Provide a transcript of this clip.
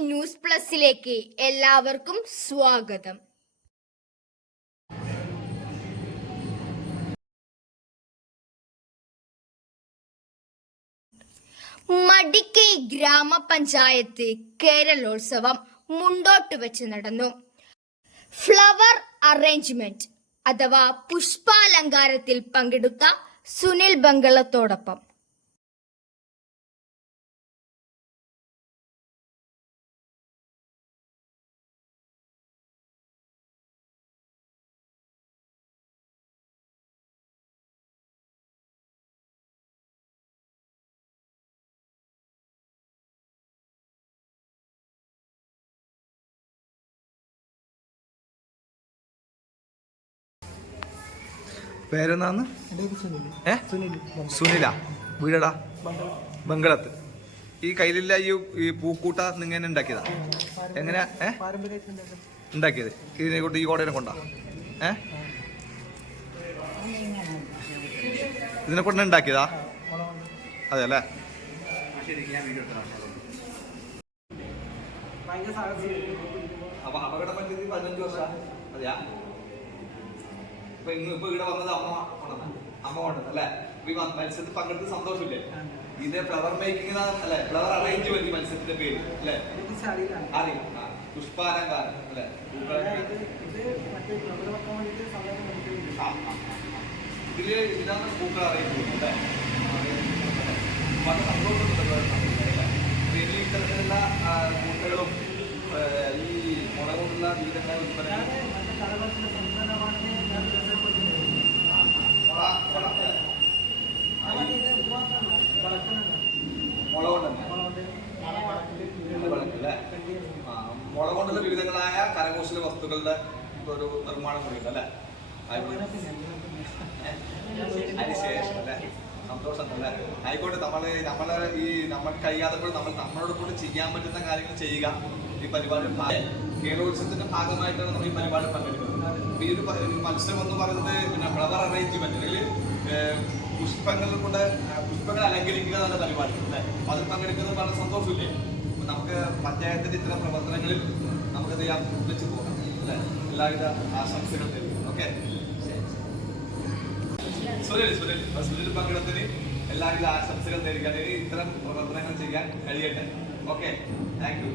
News പ്ലസിലേക്ക് എല്ലാവർക്കും സ്വാഗതം. മടിക്കൈ ഗ്രാമപഞ്ചായത്ത് കേരളോത്സവം മുണ്ടോട്ട് വെച്ച് നടന്നു. ഫ്ലവർ അറേഞ്ച്മെന്റ് അഥവാ പുഷ്പാലങ്കാരത്തിൽ പങ്കെടുത്ത സുനിൽ ബംഗളത്തോടൊപ്പം പേരെന്നാന്ന്? സുനില. വീടടാ? ബംഗളത്ത്. ഈ കയ്യിലില്ല ഈ പൂക്കൂട്ട നിങ്ങനെ ഉണ്ടാക്കിയതാ? എങ്ങനെയാ ഉണ്ടാക്കിയത്? ഇതിനെ കൊണ്ട് ഈ കോടേനെ കൊണ്ടാ ഇതിനെ കൊണ്ട് ഉണ്ടാക്കിയതാ? അതെ അല്ലേ? അപ്പൊ അപകടം പറ്റിയത് 15 വർഷം. അതെയാ? ഇപ്പൊ ഇവിടെ വന്നത് അമ്മ കൊണ്ടല്ലേ? ഈ മത്സരത്തിൽ പങ്കെടുത്ത് സന്തോഷമില്ലേ? ഇത് ഫ്ലവർ മേക്കിംഗ് അല്ലെ? ഫ്ലവർ അറേഞ്ച്മെന്റ് മത്സരത്തിന്റെ പേര് അല്ലെ? അറിയാം. പുഷ്പാലങ്കാരം അല്ലെ? ഇതാണ് പൂക്കൾ അറിയിക്കുന്നത് അല്ലെ? വളരെ സന്തോഷമുണ്ട്. ഇത്തരത്തിലുള്ള പൂക്കളും ഈ മുള കൊണ്ടുള്ള ഗീതങ്ങൾ മുള കൊണ്ടുള്ള വിവിധങ്ങളായ കരകൗശല വസ്തുക്കളുടെ ഒരു നിർമ്മാണം കൂടിയുണ്ട് അല്ലെ? അതിനുശേഷം അല്ലെ? സന്തോഷം അല്ലേ? ആയിക്കോട്ടെ. നമ്മളെ നമ്മൾ കഴിയാത്തപ്പോൾ നമ്മളോട് കൂടെ ചെയ്യാൻ പറ്റുന്ന കാര്യങ്ങൾ ചെയ്യുക. ഈ പരിപാടി കേരളോത്സവത്തിന്റെ ഭാഗമായിട്ടാണ് നമ്മൾ ഈ പരിപാടി പങ്കെടുക്കുന്നത്. ഈ ഒരു മത്സരം എന്ന് പറയുന്നത് പിന്നെ ഫ്ലവർ അറേഞ്ച്മെന്റ് അല്ലെങ്കിൽ പുഷ്പങ്ങൾ അലങ്കരിക്കുക എന്നുള്ള പരിപാടി അല്ലെ? അതിൽ പങ്കെടുക്കുന്നത് വളരെ സന്തോഷമില്ലേ? നമുക്ക് പഞ്ചായത്തിന്റെ ഇത്തരം പ്രവർത്തനങ്ങളിൽ നമുക്ക് ചെയ്യാൻ ഒന്നിച്ചു പോകാം അല്ലെ? എല്ലാവിധ ആശംസകൾ തരും. ഓക്കെ. സുനിൽ പങ്കെടുത്തിന് എല്ലാവിധ ആശംസകൾ തരിക. ഇത്തരം പ്രവർത്തനങ്ങൾ ചെയ്യാൻ കഴിയട്ടെ. Okay, thank you.